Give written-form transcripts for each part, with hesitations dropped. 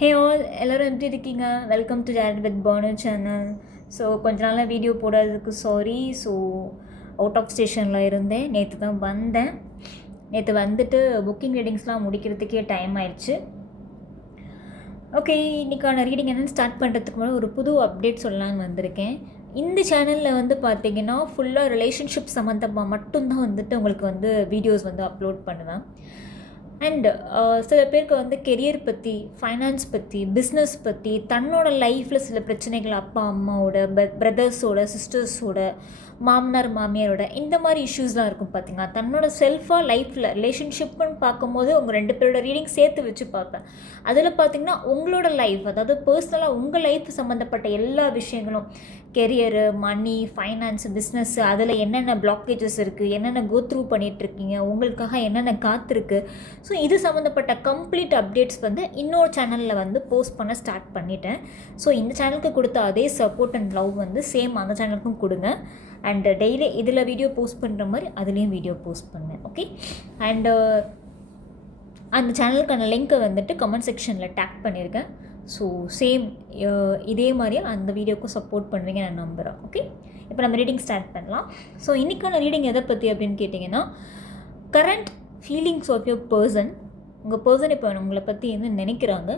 Hey all எல்லோரும் எப்படி இருக்கீங்க? Welcome to chat with Banu channel. So கொஞ்ச நாளாக வீடியோ போடாததுக்கு சாரி. ஸோ அவுட் ஆஃப் ஸ்டேஷனில் இருந்தேன். நேற்று தான் வந்தேன். நேற்று வந்துட்டு புக்கிங் ரீடிங்ஸ்லாம் முடிக்கிறதுக்கே டைம் ஆயிடுச்சு. ஓகே, இன்றைக்கான ரீடிங் என்னென்னு ஸ்டார்ட் பண்ணுறதுக்கு முன்னாடி ஒரு புது அப்டேட் சொல்லலான்னு வந்திருக்கேன். இந்த சேனலில் வந்து பார்த்திங்கன்னா ஃபுல்லாக ரிலேஷன்ஷிப் சம்மந்தமாக மட்டும்தான் வந்துட்டு உங்களுக்கு வந்து வீடியோஸ் வந்து அப்லோட் பண்ணுவேன். அண்ட் சில பேருக்கு வந்து கெரியர் பற்றி, ஃபைனான்ஸ் பற்றி, பிஸ்னஸ் பற்றி, தன்னோட லைஃப்பில் சில பிரச்சனைகள் அப்பா அம்மாவோட, பிரதர்ஸோட, சிஸ்டர்ஸோட, மாமனார் மாமியாரோட இந்த மாதிரி இஷ்யூஸ்லாம் இருக்கும் பார்த்திங்களா. தன்னோட செல்ஃபாக லைஃப்பில் ரிலேஷன்ஷிப்னு பார்க்கும்போது உங்கள் 2 பேரோட ரீடிங் சேர்த்து வச்சு பார்ப்பேன். அதில் பார்த்திங்கன்னா உங்களோட லைஃப், அதாவது பர்சனலாக உங்கள் லைஃப் சம்மந்தப்பட்ட எல்லா விஷயங்களும், கெரியரு, மணி, ஃபைனான்ஸ், பிஸ்னஸ்ஸு, அதில் என்னென்ன பிளாக்கேஜஸ் இருக்குது, என்னென்ன கோ த்ரூ பண்ணிகிட்ருக்கீங்க, உங்களுக்காக என்னென்ன காத்திருக்கு, ஸோ இது சம்மந்தப்பட்ட கம்ப்ளீட் அப்டேட்ஸ் வந்து இன்னொரு சேனலில் வந்து போஸ்ட் பண்ண ஸ்டார்ட் பண்ணிட்டேன். ஸோ இந்த சேனலுக்கு கொடுத்த அதே சப்போர்ட் அண்ட் லவ் வந்து சேம் அந்த சேனலுக்கும் கொடுங்க. அண்டு டெய்லி இதில் வீடியோ போஸ்ட் பண்ணுற மாதிரி அதுலேயும் வீடியோ போஸ்ட் பண்ணேன். ஓகே, அண்டு அந்த சேனலுக்கான லிங்க்கை வந்துட்டு கமெண்ட் செக்ஷனில் டேக் பண்ணியிருக்கேன். ஸோ சேம் இதே மாதிரியே அந்த வீடியோக்கும் சப்போர்ட் பண்ணுவீங்க நான் நம்புகிறேன். ஓகே, இப்போ நம்ம ரீடிங் ஸ்டார்ட் பண்ணலாம். ஸோ இன்றைக்கான ரீடிங் எதை பற்றி அப்படின்னு கேட்டிங்கன்னா, current feelings of your person. உங்கள் பர்சன் இப்போ உங்களை பற்றி என்ன நினைக்கிறாங்க,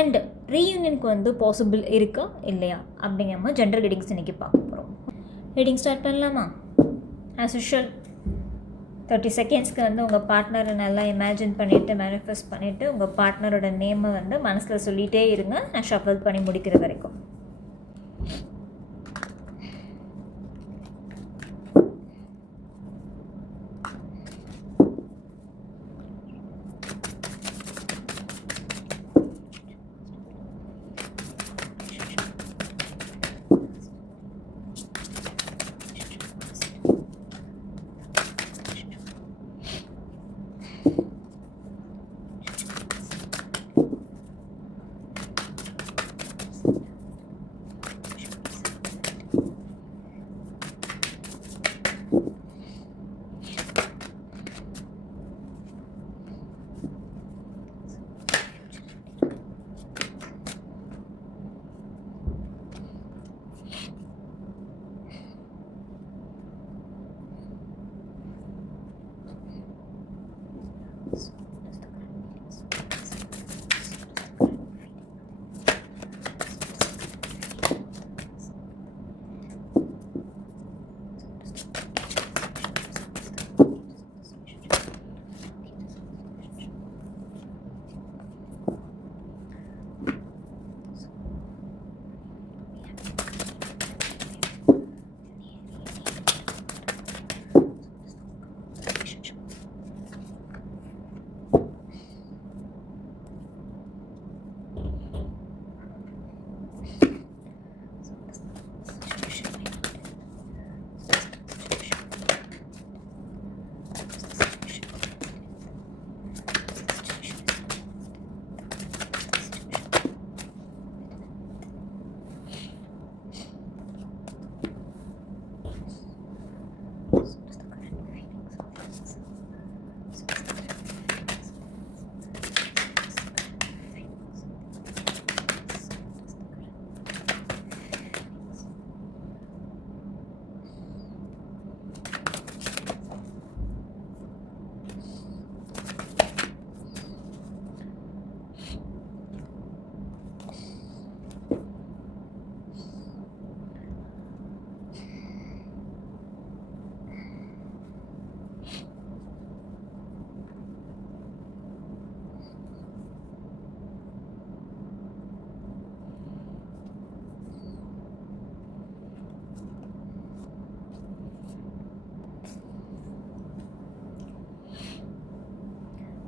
அண்ட் ரீயூனியனுக்கு வந்து பாசிபிள் இருக்கா இல்லையா அப்படிங்கிற மாதிரி ஜென்ரல் ரீடிங்ஸ் இன்றைக்கி பார்க்க போகிறோம். ரீடிங் ஸ்டார்ட் பண்ணலாமா? ஆஸ் யூஷுவல் 30 செகண்ட்ஸ்க்கு வந்து உங்கள் பார்ட்னரை நல்லா இமேஜின் பண்ணிவிட்டு, மேனிஃபெஸ்ட் பண்ணிவிட்டு, உங்கள் பார்ட்னரோட நேமை வந்து மனசில் சொல்லிகிட்டே இருங்க, நான் ஷஃபல் பண்ணி முடிக்கிற வரைக்கும்.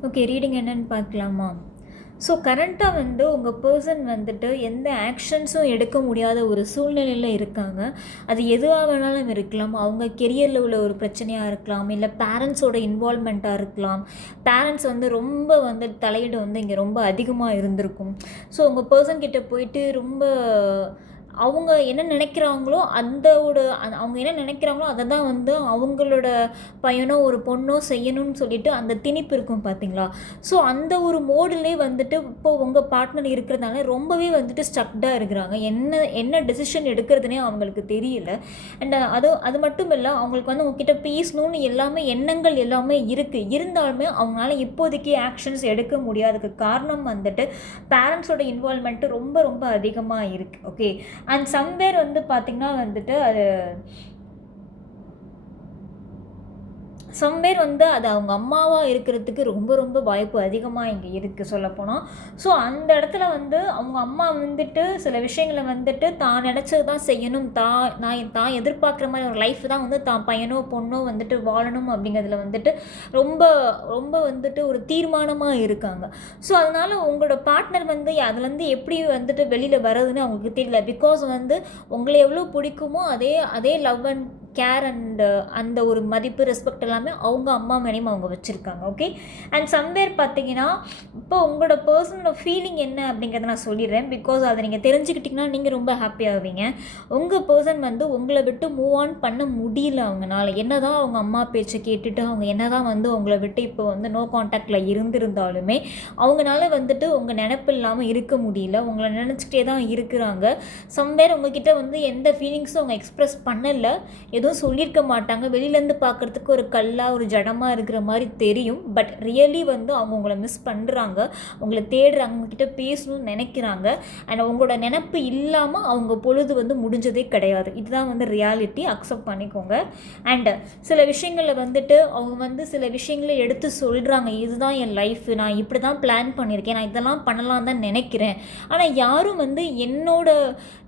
ஓகே, ரீடிங் என்னென்னு பார்க்கலாமா? ஸோ கரண்ட்டாக வந்து உங்கள் பர்சன் வந்துட்டு எந்த ஆக்ஷன்ஸும் எடுக்க முடியாத ஒரு சூழ்நிலையில் இருக்காங்க. அது எதுவாக வேணாலும் இருக்கலாம். அவங்க கெரியரில் உள்ள ஒரு பிரச்சனையாக இருக்கலாம், இல்லை பேரண்ட்ஸோட இன்வால்மெண்ட்டாக இருக்கலாம். பேரண்ட்ஸ் வந்து ரொம்ப வந்து தலையீடு வந்து இங்கே ரொம்ப அதிகமாக இருந்திருக்கும். ஸோ உங்கள் பர்சன் கிட்டே போயிட்டு ரொம்ப அவங்க என்ன நினைக்கிறாங்களோ அவங்க என்ன நினைக்கிறாங்களோ அதை தான் வந்து அவங்களோட பையனோ ஒரு பொண்ணோ செய்யணும்னு சொல்லிட்டு அந்த திணிப்பு இருக்கும் பார்த்தீங்களா. ஸோ அந்த ஒரு மோடுலேயே வந்துட்டு இப்போ உங்கள் பார்ட்னர் இருக்கிறதுனால ரொம்பவே வந்துட்டு ஸ்டக்டாக இருக்கிறாங்க. என்ன என்ன டெசிஷன் எடுக்கிறதுனே அவங்களுக்கு தெரியல. அண்ட் அது மட்டும் இல்லை, அவங்களுக்கு வந்து உங்ககிட்ட பேசணும்னு எல்லாமே எண்ணங்கள் எல்லாமே இருந்தாலுமே அவங்களால இப்போதைக்கு ஆக்ஷன்ஸ் எடுக்க முடியாததுக்கு காரணம் வந்துட்டு பேரண்ட்ஸோட இன்வால்மெண்ட்டு ரொம்ப ரொம்ப அதிகமாக இருக்குது. ஓகே, அண்ட் சம்வேர் வந்து பார்த்திங்கன்னா வந்துட்டு அது அவங்க அம்மாவாக இருக்கிறதுக்கு ரொம்ப ரொம்ப வாய்ப்பு அதிகமாக இங்கே இருக்குது சொல்லப்போனால். ஸோ அந்த இடத்துல வந்து அவங்க அம்மா வந்துட்டு சில விஷயங்களை வந்துட்டு தான் நினச்சது தான் செய்யணும், தான் எதிர்பார்க்குற மாதிரி ஒரு லைஃப் தான் வந்து தான் பையனோ பொண்ணோ வந்துட்டு வாழணும் அப்படிங்கிறதுல வந்துட்டு ரொம்ப ரொம்ப வந்துட்டு ஒரு தீர்மானமாக இருக்காங்க. ஸோ அதனால் உங்களோட பார்ட்னர் வந்து அதுலேருந்து எப்படி வந்துட்டு வெளியில் வர்றதுன்னு அவங்களுக்கு தெரியல. பிகாஸ் வந்து உங்களை எவ்வளோ பிடிக்குமோ அதே லவ் அண்ட் கேர் அண்ட் அந்த ஒரு மதிப்பு ரெஸ்பெக்ட் எல்லாமே அவங்க அம்மா மேலேயும் அவங்க வச்சுருக்காங்க. ஓகே, அண்ட் சம்வேர் பார்த்தீங்கன்னா இப்போ உங்களோட பர்சனோட ஃபீலிங் என்ன அப்படிங்கிறத நான் சொல்லிடுறேன். பிகாஸ் அதை நீங்கள் தெரிஞ்சுக்கிட்டிங்கன்னா நீங்கள் ரொம்ப ஹாப்பியாகுவீங்க. உங்கள் பர்சன் வந்து உங்களை விட்டு மூவ் ஆன் பண்ண முடியல. அவங்களால என்ன தான் அவங்க அம்மா பேச்சை கேட்டுட்டு அவங்க என்ன தான் வந்து உங்களை விட்டு இப்போ வந்து நோ கான்டாக்டில் இருந்திருந்தாலுமே அவங்களால வந்துட்டு உங்கள் நினப்பு இல்லாமல் இருக்க முடியல. உங்களை நினச்சிக்கிட்டே தான் இருக்கிறாங்க. சம்வேர் உங்ககிட்ட வந்து எந்த ஃபீலிங்ஸும் அவங்க எக்ஸ்ப்ரெஸ் பண்ணலை, எதுவும் சொல்லியிருக்க மாட்டாங்க. வெளியிலேருந்து பார்க்குறதுக்கு ஒரு கல்லாக ஒரு ஜடமாக இருக்கிற மாதிரி தெரியும். பட் ரியலி வந்து அவங்க உங்களை மிஸ் பண்ணுறாங்க, உங்களை தேடுறாங்க, உங்ககிட்ட பேசணும்னு நினைக்கிறாங்க. அண்ட் உங்களோட நினப்பு இல்லாமல் அவங்க பொழுது வந்து முடிஞ்சதே கிடையாது. இதுதான் வந்து ரியாலிட்டி, அக்செப்ட் பண்ணிக்கோங்க. அண்டு சில விஷயங்களில் வந்துட்டு அவங்க வந்து சில விஷயங்களை எடுத்து சொல்கிறாங்க, இதுதான் என் லைஃப், நான் இப்படி தான் பிளான் பண்ணியிருக்கேன், நான் இதெல்லாம் பண்ணலாம் தான் நினைக்கிறேன். ஆனால் யாரும் வந்து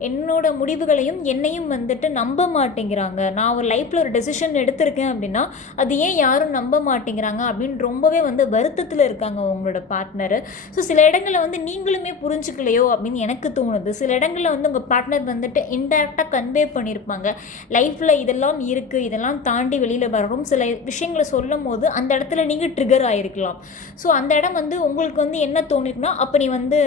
என்னோட முடிவுகளையும் என்னையும் வந்துட்டு நம்ப மாட்டேங்கிறாங்க. நான் ஒரு லைஃப்பில் ஒரு டெசிஷன் எடுத்திருக்கேன் அப்படின்னா அது ஏன் யாரும் நம்ப மாட்டேங்கிறாங்க அப்படின்னு ரொம்பவே வந்து வருத்தத்தில் இருக்காங்க உங்களோட பார்ட்னரு. ஸோ சில இடங்களில் வந்து நீங்களுமே புரிஞ்சுக்கலையோ அப்படின்னு எனக்கு தோணுது. சில இடங்களில் வந்து உங்கள் பார்ட்னர் வந்துட்டு இன்டெரக்டாக கன்வே பண்ணியிருப்பாங்க, லைஃப்பில் இதெல்லாம் இருக்குது, இதெல்லாம் தாண்டி வெளியில் வரணும். சில விஷயங்களை சொல்லும் போது அந்த இடத்துல நீங்கள் ட்ரிகர் ஆகிருக்கலாம். ஸோ அந்த இடம் வந்து உங்களுக்கு வந்து என்ன தோணிருக்குன்னா, அப்போ நீ வந்து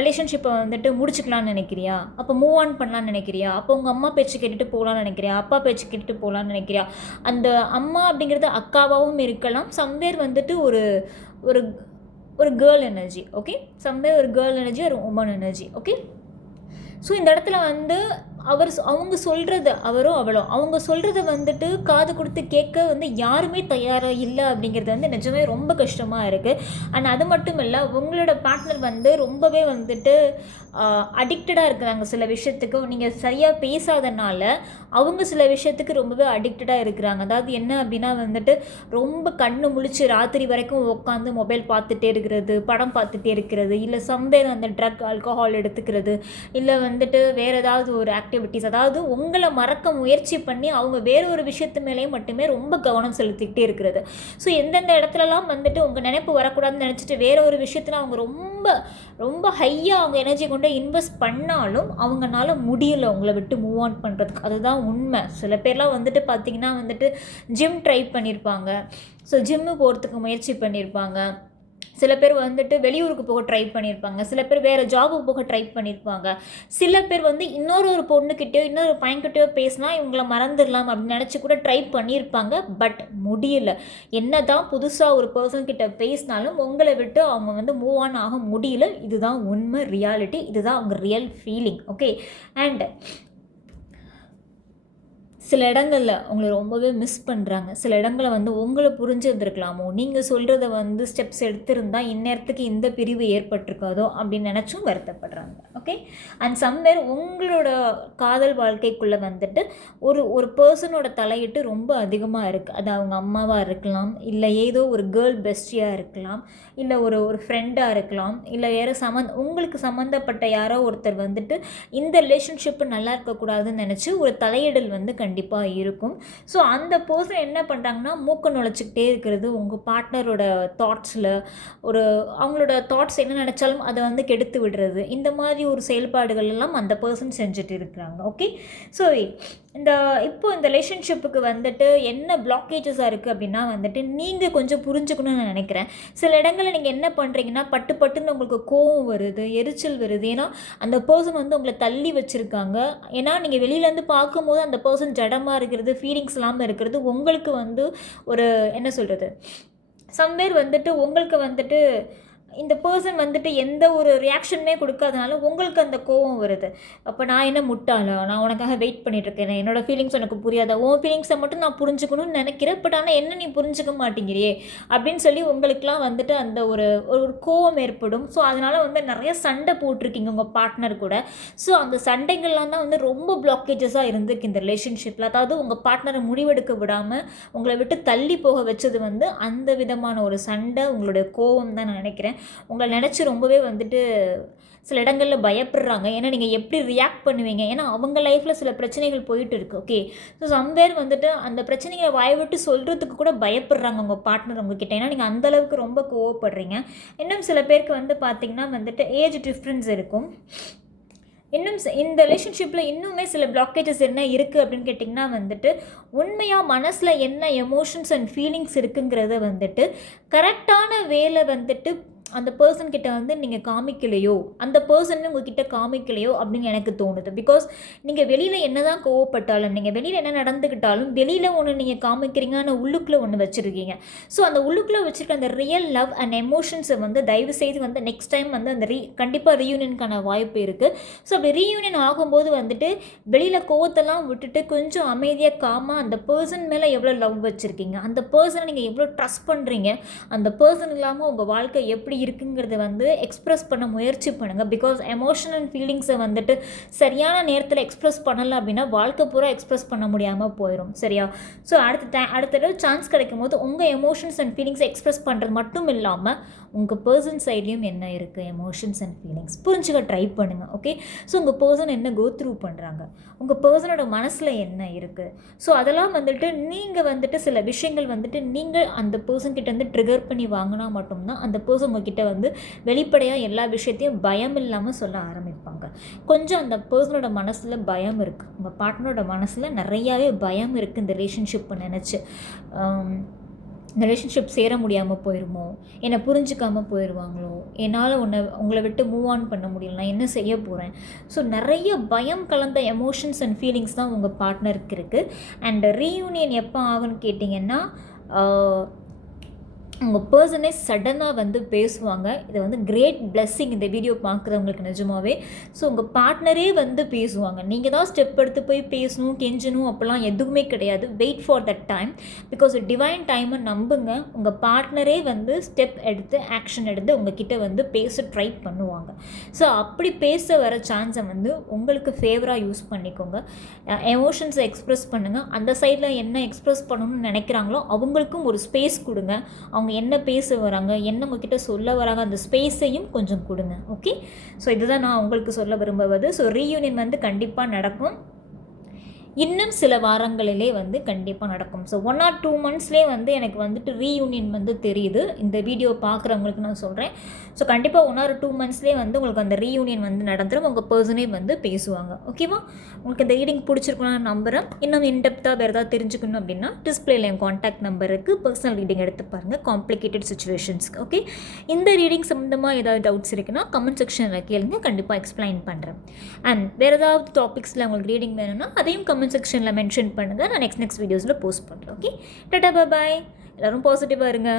ரிலேஷன்ஷிப்பை வந்துட்டு முடிச்சுக்கலான்னு நினைக்கிறியா, அப்போ மூவ் ஆன் பண்ணலான்னு நினைக்கிறியா, அப்போ உங்கள் அம்மா பேச்சு கேட்டுட்டு போகலான்னு நினைக்கிறியா, அப்பா பேச்சு கேட்டுட்டு போகலான்னு நினைக்கிறியா. அந்த அம்மா அப்படிங்கிறது அக்காவாகவும் இருக்கலாம். சம்வேர் வந்துட்டு ஒரு ஒரு ஒரு கேர்ள் எனர்ஜி. ஓகே, சம்வேர் ஒரு கேர்ள் எனர்ஜி, ஒரு உமன் எனர்ஜி. ஓகே, ஸோ இந்த இடத்துல வந்து அவங்க சொல்கிறது அவங்க சொல்கிறத வந்துட்டு காது கொடுத்து கேட்க வந்து யாருமே தயாராக இல்லை அப்படிங்கிறது வந்து நிஜமே ரொம்ப கஷ்டமாக இருக்குது. அண்ட் அது மட்டும் இல்லை, உங்களோட பார்ட்னர் வந்து ரொம்பவே வந்துட்டு அடிக்டடாக இருக்கிறாங்க சில விஷயத்துக்கு. நீங்கள் சரியாக பேசாதனால அவங்க சில விஷயத்துக்கு ரொம்பவே அடிக்டடாக இருக்கிறாங்க. அதாவது என்ன அப்படின்னா வந்துட்டு ரொம்ப கண்ணு முழிச்சு ராத்திரி வரைக்கும் உட்காந்து மொபைல் பார்த்துட்டே இருக்கிறது, படம் பார்த்துட்டே இருக்கிறது, இல்லை சம்வேர் அந்த ட்ரக் ஆல்கஹால் எடுத்துக்கிறது, இல்லை வந்துட்டு வேறு ஏதாவது ஒரு ஆக்டிவிட்டீஸ், அதாவது உங்களை மறக்க முயற்சி பண்ணி அவங்க வேறு ஒரு விஷயத்து மேலேயும் மட்டுமே ரொம்ப கவனம் செலுத்திக்கிட்டே இருக்கிறது. ஸோ எந்தெந்த இடத்துலலாம் வந்துட்டு உங்கள் நினைப்பு வரக்கூடாதுன்னு நினச்சிட்டு வேறு ஒரு விஷயத்தில் அவங்க ரொம்ப ரொம்ப ஹையாக அவங்க எனர்ஜி கொண்டு இன்வெஸ்ட் பண்ணாலும் அவங்களால முடியலை உங்களை விட்டு மூவ் ஆன் பண்ணுறதுக்கு. அதுதான் உண்மை. சில பேர்லாம் வந்துட்டு பார்த்திங்கன்னா வந்துட்டு ஜிம் ட்ரை பண்ணியிருப்பாங்க, ஸோ ஜிம்மு போகிறதுக்கு முயற்சி பண்ணியிருப்பாங்க. சில பேர் வந்துட்டு வெளியூருக்கு போக ட்ரை பண்ணியிருப்பாங்க, சில பேர் வேறு ஜாபுக்கு போக ட்ரை பண்ணியிருப்பாங்க, சில பேர் வந்து இன்னொரு பொண்ணுக்கிட்டேயோ இன்னொரு பையன்கிட்டயோ பேசினா இவங்களை மறந்துடலாம் அப்படின்னு நினச்சி கூட ட்ரை பண்ணியிருப்பாங்க. பட் முடியல. என்ன தான் புதுசாக ஒரு பர்சன்கிட்ட பேசினாலும் உங்களை விட்டு அவங்க வந்து மூவ் ஆன் ஆக முடியல. இதுதான் உண்மை, ரியாலிட்டி, இதுதான் அவங்க ரியல் ஃபீலிங். ஓகே, அண்ட் சில இடங்களில் உங்களை ரொம்பவே மிஸ் பண்ணுறாங்க. சில இடங்களில் வந்து உங்களை புரிஞ்சிருந்துருக்கலாமோ, நீங்கள் சொல்கிறத வந்து ஸ்டெப்ஸ் எடுத்திருந்தால் இந்நேரத்துக்கு இந்த பிரிவு ஏற்பட்டிருக்காதோ அப்படின்னு நினச்சும் வருத்தப்படுறாங்க. ஓகே, அண்ட் சம்வேர் உங்களோட காதல் வாழ்க்கைக்குள்ளே வந்துட்டு ஒரு பர்சனோட தலையிட்டு ரொம்ப அதிகமாக இருக்குது. அது அவங்க அம்மாவாக இருக்கலாம், இல்லை ஏதோ ஒரு கேர்ள் பெஸ்டியாக இருக்கலாம், இல்லை ஒரு ஃப்ரெண்டாக இருக்கலாம், இல்லை வேறு உங்களுக்கு சம்மந்தப்பட்ட யாரோ ஒருத்தர் வந்துட்டு இந்த ரிலேஷன்ஷிப்பு நல்லா இருக்கக்கூடாதுன்னு நினச்சி ஒரு தலையிடல் வந்து கண்டிப்பாக இருக்கும். ஸோ அந்த பர்சன் என்ன பண்ணுறாங்கன்னா மூக்க நுழைச்சிக்கிட்டே இருக்கிறது உங்கள் பார்ட்னரோட தாட்ஸில். அவங்களோட தாட்ஸ் என்ன நினச்சாலும் அதை வந்து கெடுத்து விடுறது. இந்த மாதிரி ஒரு செயல்பாடுகள் எல்லாம் அந்த பர்சன் செஞ்சுட்டு இருக்கிறாங்க. ஓகே, ஸோ இப்போ இந்த ரிலேஷன்ஷிப்புக்கு வந்துட்டு என்ன பிளாக்கேஜஸாக இருக்குது அப்படின்னா வந்துட்டு நீங்கள் கொஞ்சம் புரிஞ்சுக்கணும்னு நான் நினைக்கிறேன். சில இடங்களில் நீங்கள் என்ன பண்ணுறீங்கன்னா பட்டுன்னு உங்களுக்கு கோவம் வருது, எரிச்சல் வருது. ஏன்னா அந்த பர்சன் வந்து உங்களை தள்ளி வச்சுருக்காங்க. ஏன்னா நீங்கள் வெளியிலேருந்து பார்க்கும்போது அந்த பர்சன் ஜடமாக இருக்கிறது, ஃபீலிங்ஸ் இல்லாமல் இருக்கிறது உங்களுக்கு வந்து ஒரு என்ன சொல்கிறது, சம்வேர் வந்துட்டு உங்களுக்கு வந்துட்டு இந்த பர்சன் வந்துட்டு எந்த ஒரு ரியாக்ஷனுமே கொடுக்காதனால உங்களுக்கு அந்த கோவம் வருது. அப்போ நான் என்ன முட்டாளா, நான் உனக்காக வெயிட் பண்ணிகிட்ருக்கேன், என்னோடய ஃபீலிங்ஸ் உனக்கு புரியாதா, உன் ஃபீலிங்ஸை மட்டும் நான் புரிஞ்சுக்கணும்னு நினைக்கிறேன், பட் ஆனால் என்ன நீ புரிஞ்சுக்க மாட்டேங்கிறியே அப்படின்னு சொல்லி உங்களுக்குலாம் வந்துட்டு அந்த ஒரு கோவம் ஏற்படும். ஸோ அதனால் வந்து நிறைய சண்டை போட்டிருக்கீங்க உங்கள் பார்ட்னர் கூட. ஸோ அந்த சண்டைகள்லாம் தான் வந்து ரொம்ப பிளாக்கேஜஸாக இருந்துக்கு இந்த ரிலேஷன்ஷிப்பில். அதாவது உங்கள் பார்ட்னரை முடிவெடுக்க விடாமல் உங்களை விட்டு தள்ளி போக வச்சது வந்து அந்த விதமான ஒரு சண்டை, உங்களுடைய கோவம் தான் நான் நினைக்கிறேன். உங்களை நினச்சி ரொம்பவே வந்துட்டு சில இடங்களில் பயப்படுறாங்க. ஏன்னா நீங்கள் எப்படி ரியாக்ட் பண்ணுவீங்க, ஏன்னா அவங்க லைஃப்பில் சில பிரச்சனைகள் போயிட்டு இருக்குது. ஓகே, ஸோ சம்பேர் வந்துட்டு அந்த பிரச்சனைகளை வாய் விட்டு சொல்கிறதுக்கு கூட பயப்படுறாங்க உங்கள் பார்ட்னர் உங்ககிட்ட. ஏன்னா நீங்கள் அந்தளவுக்கு ரொம்ப கோவப்படுறீங்க. இன்னும் சில பேருக்கு வந்து பார்த்திங்கன்னா வந்துட்டு ஏஜ் டிஃப்ரென்ஸ் இருக்கும். இன்னும் இந்த ரிலேஷன்ஷிப்பில் இன்னுமே சில பிளாக்கேஜஸ் என்ன இருக்குது அப்படின்னு கேட்டிங்கன்னா வந்துட்டு உண்மையாக மனசில் என்ன எமோஷன்ஸ் அண்ட் ஃபீலிங்ஸ் இருக்குங்கிறத வந்துட்டு கரெக்டான வேலை வந்துட்டு அந்த பர்சன்கிட்ட வந்து நீங்கள் காமிக்கலையோ, அந்த பர்சன் உங்ககிட்ட காமிக்கலையோ அப்படின்னு எனக்கு தோணுது. பிகாஸ் நீங்கள் வெளியில் என்ன தான் கோவப்பட்டாலும், நீங்கள் வெளியில் என்ன நடந்துக்கிட்டாலும் வெளியில் ஒன்று நீங்கள் காமிக்கிறீங்க, ஆனால் உள்ளுக்குள்ளே ஒன்று வச்சுருக்கீங்க. ஸோ அந்த உள்ளுக்குள்ளே வச்சுருக்க அந்த ரியல் லவ் அண்ட் எமோஷன்ஸை வந்து தயவு செய்து வந்து நெக்ஸ்ட் டைம் வந்து அந்த கண்டிப்பாக ரீயூனியனுக்கான வாய்ப்பு இருக்குது. ஸோ அப்படி ரீயூனியன் ஆகும்போது வந்துட்டு வெளியில் கோவத்தெல்லாம் விட்டுட்டு கொஞ்சம் அமைதியாக காமாக அந்த பர்சன் மேலே எவ்வளோ லவ் வச்சுருக்கீங்க, அந்த பர்சனை நீங்கள் எவ்வளோ ட்ரஸ்ட் பண்ணுறீங்க, அந்த பர்சன் இல்லாமல் உங்கள் வாழ்க்கை எப்படி இருக்குங்கிறத வந்து எக்ஸ்ப்ரெஸ் பண்ண முயற்சி பண்ணுங்கள். பிகாஸ் எமோஷன் அண்ட் ஃபீலிங்ஸை வந்துட்டு சரியான நேரத்தில் எக்ஸ்ப்ரெஸ் பண்ணலை அப்படின்னா வாழ்க்கை பூரா எக்ஸ்ப்ரெஸ் பண்ண முடியாமல் போயிடும். சரியா? ஸோ அடுத்த தடவை சான்ஸ் கிடைக்கும் போது உங்கள் எமோஷன்ஸ் அண்ட் ஃபீலிங்ஸை எக்ஸ்ப்ரெஸ் பண்ணுறது மட்டும் இல்லாமல் உங்கள் பர்சன் சைட்லேயும் என்ன இருக்குது எமோஷன்ஸ் அண்ட் ஃபீலிங்ஸ் புரிஞ்சுக்க ட்ரை பண்ணுங்கள். ஓகே, ஸோ உங்கள் பர்சன் என்ன கோ த்ரூ பண்ணுறாங்க, உங்கள் பர்சனோட மனசில் என்ன இருக்குது, ஸோ அதெல்லாம் வந்துட்டு நீங்கள் வந்துட்டு சில விஷயங்கள் வந்துட்டு நீங்கள் அந்த பர்சன்கிட்ட வந்து ட்ரிகர் பண்ணி வாங்கினா மட்டும்தான் அந்த பர்சன் உங்ககிட்ட வந்து வெளிப்படையாக எல்லா விஷயத்தையும் பயம் இல்லாமல் சொல்ல ஆரம்பிப்பாங்க. கொஞ்சம் அந்த பர்சனோட மனசில் பயம் இருக்குது, உங்கள் பார்ட்னரோட மனசில் நிறையாவே பயம் இருக்குது. இந்த ரிலேஷன்ஷிப்பை நினச்சி இந்த ரிலேஷன்ஷிப் சேர முடியாமல் போயிடுமோ, என்னை புரிஞ்சிக்காமல் போயிடுவாங்களோ, என்னால் உங்களை விட்டு மூவ் ஆன் பண்ண முடியல, நான் என்ன செய்ய போகிறேன். ஸோ நிறைய பயம் கலந்த எமோஷன்ஸ் அண்ட் ஃபீலிங்ஸ் தான் உங்கள் பார்ட்னருக்கு இருக்குது. அண்ட் ரீயூனியன் எப்போ ஆகுன்னு கேட்டிங்கன்னா உங்கள் பர்சனே சடனாக வந்து பேசுவாங்க. இது வந்து கிரேட் பிளெஸ்ஸிங் இந்த வீடியோ பார்க்குறவங்களுக்கு நிஜமாவே. ஸோ உங்கள் பார்ட்னரே வந்து பேசுவாங்க. நீங்கள் தான் ஸ்டெப் எடுத்து போய் பேசணும், கெஞ்சணும் அப்போல்லாம் எதுவுமே கிடையாது. Wait for that time, because divine டைமை நம்புங்க. உங்கள் பார்ட்னரே வந்து ஸ்டெப் எடுத்து ஆக்ஷன் எடுத்து உங்ககிட்ட வந்து பேச ட்ரை பண்ணுவாங்க. ஸோ அப்படி பேச வர சான்ஸை வந்து உங்களுக்கு ஃபேவராக யூஸ் பண்ணிக்கோங்க. எமோஷன்ஸை எக்ஸ்ப்ரெஸ் பண்ணுங்கள். அந்த சைடில் என்ன எக்ஸ்ப்ரெஸ் பண்ணணும்னு நினைக்கிறாங்களோ அவங்களுக்கும் ஒரு ஸ்பேஸ் கொடுங்க. அவங்க என்ன பேச வராங்க, என்ன உங்ககிட்ட சொல்ல வராங்க, அந்த ஸ்பேஸையும் கொஞ்சம் கொடுங்க. ஓகே, ஸோ இதுதான் நான் உங்களுக்கு சொல்ல விரும்புவது. ஸோ ரீயூனியன் வந்து கண்டிப்பாக நடக்கும். இன்னும் சில வாரங்களிலே வந்து கண்டிப்பாக நடக்கும். ஸோ 1 or 2 monthsலேயே வந்து எனக்கு வந்துட்டு ரீயூனியன் வந்து தெரியுது. இந்த வீடியோ பார்க்குறவங்களுக்கு நான் சொல்கிறேன். ஸோ கண்டிப்பாக 1 or 2 monthsலேயே வந்து உங்களுக்கு அந்த ரீயூனியன் வந்து நடந்துடும். உங்கள் பர்சனே வந்து பேசுவாங்க. ஓகேவா? உங்களுக்கு இந்த ரீடிங் பிடிச்சிருக்கணும்னு நம்புகிறேன். இன்னும் இன்டெப்த்தாக வேறு ஏதாவது தெரிஞ்சுக்கணும் அப்படின்னா டிஸ்பிளேல என் காண்டாக்ட் நம்பருக்கு பர்சனல் ரீடிங் எடுத்து பாருங்கள், காம்ப்ளிகேட்டட் சுச்சுவேஷன்ஸ்க்கு. ஓகே, இந்த ரீடிங் சம்மந்தமாக ஏதாவது டவுட்ஸ் இருக்குன்னா கமெண்ட் செக்ஷனில் கேளுங்க, கண்டிப்பாக எக்ஸ்பிளைன் பண்ணுறேன். அண்ட் வேறு ஏதாவது டாபிக்ஸில் உங்களுக்கு ரீடிங் வேணும்னா அதையும் கமெண்ட் செக்ஷனில் மென்ஷன் பண்ணுங்கள். நான் நெக்ஸ்ட் வீடியோஸில் போஸ்ட் பண்ணுறேன். ஓகே, டாடா, பாய். எல்லோரும் பாசிட்டிவாக இருங்க.